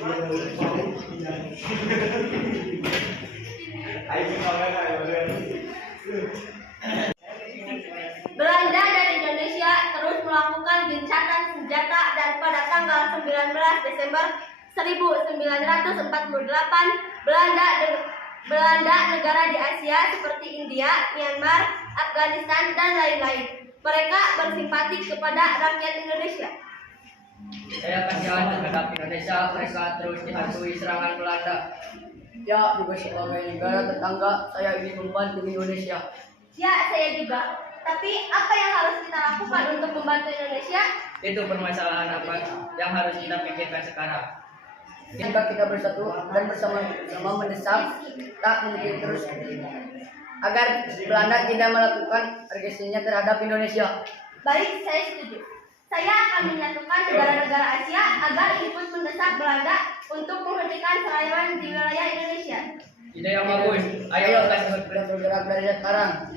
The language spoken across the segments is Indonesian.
Belanda dan Indonesia terus melakukan gencatan senjata dan pada tanggal 19 Desember 1948 Belanda negara di Asia seperti India, Myanmar, Afghanistan dan lain-lain. Mereka bersimpati kepada rakyat Indonesia. Saya kasihan terhadap Indonesia, mereka terus dihantui serangan Belanda. Ya, juga sebagai negara tetangga, saya ingin membantu Indonesia. Ya, saya juga. Tapi apa yang harus kita lakukan untuk membantu Indonesia? Itu permasalahan apa yang harus kita pikirkan sekarang. Jika kita bersatu dan bersama-sama mendesak, tak mungkin terus agar Belanda tidak melakukan agresinya terhadap Indonesia. Baik, saya setuju. Saya akan menyatukan negara-negara Asia agar ikut mendesak Belanda untuk menghentikan serangan di wilayah Indonesia. Ide yang bagus. Ayo kita bergerak dari sekarang.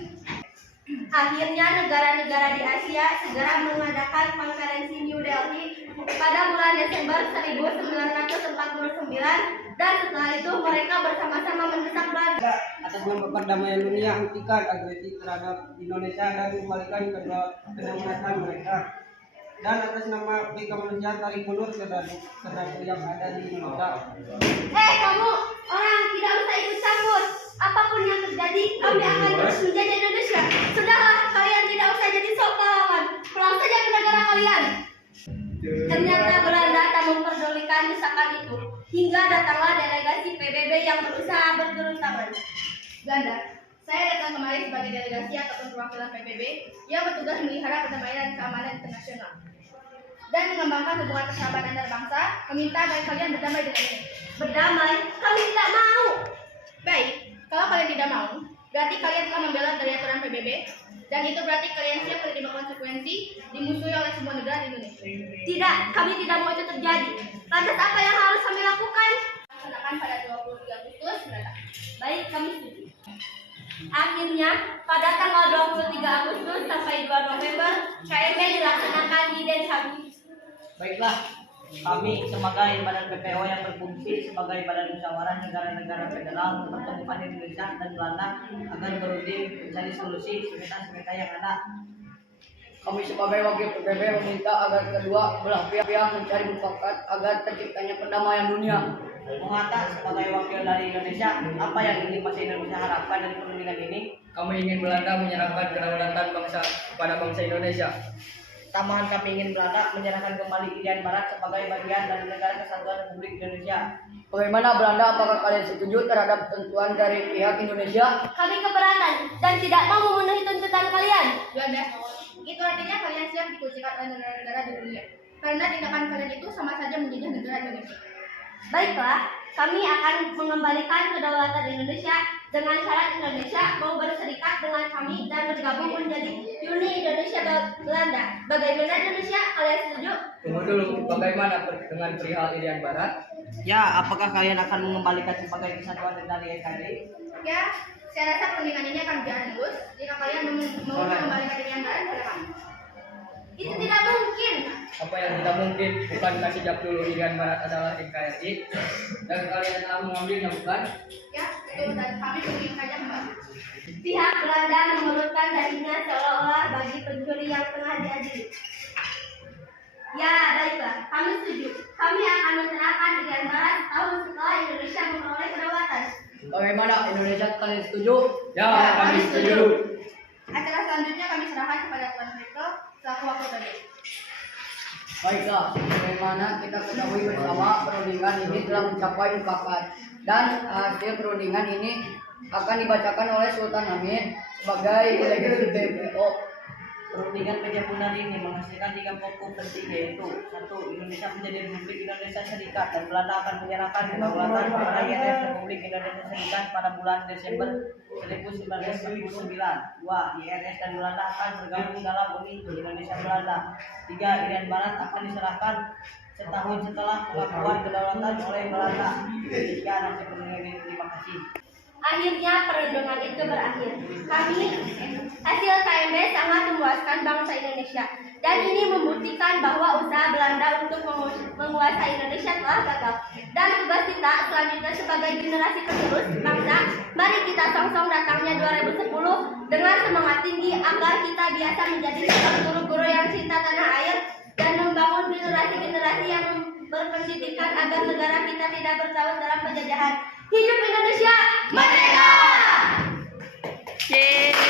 Akhirnya negara-negara di Asia segera mengadakan konferensi New Delhi pada bulan Desember 1949 dan setelah itu mereka bersama-sama mendesak Belanda. Atas nama perdamaian dunia, hentikan agresi terhadap Indonesia dan kembalikan kedaulatan mereka. Dan atas nama kemanusiaan tarik mundur kedaulatan yang ada di Indonesia. Kamu orang tidak usah ikut campur. Apapun yang terjadi, kami akan terus menjadi Indonesia. Sudahlah, kalian tidak usah jadi sok pahlawan. Pulang saja ke negara kalian. Ternyata Belanda tak memperdulikan desakan itu. Hingga datanglah delegasi PBB yang berusaha berturut tangan. Belanda, saya datang kemari sebagai delegasi ataupun perwakilan PBB yang bertugas melihara perdamaian dan keamanan internasional dan mengembangkan hubungan persahabatan antar bangsa. Meminta agar kalian berdamai dengan ini. Berdamai? Kami tidak mau. Baik, kalau kalian tidak mau, berarti kalian telah membela dari aturan PBB dan itu berarti kalian siap menerima konsekuensi dimusuhi oleh semua negara di Indonesia. Tidak, kami tidak mau itu terjadi. Lantas apa yang harus kami lakukan? Laksanakan pada 23 Agustus mendatang. Baik, kami setuju. Akhirnya, pada tanggal 23 Agustus sampai 2 November, KMB dilaksanakan di Den Haag. Baiklah, kami sebagai Badan PPO yang berfungsi sebagai Badan Musyawarah Negara-Negara Federal mempertemukan Indonesia dan Belanda agar berunding mencari solusi sengketa-sengketa yang ada. Kami sebagai wakil PBB meminta agar kedua belah pihak mencari mufakat agar terciptanya perdamaian dunia. Muhatta sebagai wakil dari Indonesia, apa yang ingin bangsa Indonesia harapkan dari perundingan ini? Kami ingin Belanda menyerahkan kedaulatan bangsa kepada bangsa Indonesia. Tambahan kami ingin Belanda menyerahkan kembali Irian Barat sebagai bagian dari negara kesatuan Republik Indonesia. Bagaimana Belanda? Apakah kalian setuju terhadap ketentuan dari pihak Indonesia? Kami keberatan dan tidak mau memenuhi tuntutan kalian. Belanda, itu artinya kalian siap dikucilkan oleh negara-negara di dunia. Karena tindakan kalian itu sama saja menjajah negara Indonesia. Baiklah, kami akan mengembalikan kedaulatan Indonesia dengan syarat Indonesia mau berserikat dengan kami dan bergabung menjadi Uni Indonesia Belanda. Bagaimana Indonesia? Kalian setuju? Tunggu dulu, bagaimana dengan perihal Irian Barat? Ya, apakah kalian akan mengembalikan sebagai kesatuan dari NKRI? Ya, saya rasa perundingan ini akan berjalan mulus jika kalian mau mengembalikan Irian Barat pada kami. Itu tidak mungkin. Apa yang tidak mungkin? Bukankah sejak dulu Irian Barat adalah NKRI dan kalian telah mengambilnya, bukan? Ya, itu dan kami ingin saja kembali. Pihak Belanda mengulurkan dagingnya seolah-olah bagi pencuri yang tengah diadili. Ya, baiklah, kami setuju. Kami akan menyerahkan Irian Barat tahun setelah Indonesia memperoleh kedaulatan. Bagaimana Indonesia? Kalian setuju? Ya, kami setuju. Acara selanjutnya kami serahkan kepada Tuan Michael selaku wakil PBB. Baiklah, bagaimana kita ketahui bersama perundingan ini telah mencapai mufakat dan hasil perundingan ini akan dibacakan oleh Sultan Hamid sebagai delegasi PPO. Perundingan Pejabunan ini menghasilkan 3 pokok penting, yaitu 1. Indonesia menjadi Republik Indonesia Serikat dan Belanda akan menyerahkan kedaulatan kepada IRS Republik Indonesia Serikat pada bulan Desember 1949. 2. IRS dan Belanda akan bergabung dalam Uni Indonesia Belanda. 3. Irian Barat akan diserahkan setahun setelah pengakuan kedaulatan oleh Belanda. Sekian hasil perundingan ini. Terima kasih. Akhirnya perundungan itu berakhir. Hasil KMB sangat memuaskan bangsa Indonesia. Dan ini membuktikan bahwa usaha Belanda untuk menguasai Indonesia telah gagal. Dan tugas kita selanjutnya sebagai generasi penerus bangsa, mari kita songsong datangnya 2010 dengan semangat tinggi agar kita biasa menjadi seorang guru-guru yang cinta tanah air dan membangun generasi-generasi yang berpendidikan agar negara kita tidak bertaut dalam penjajahan. Hidup Indonesia Merdeka! Yeay.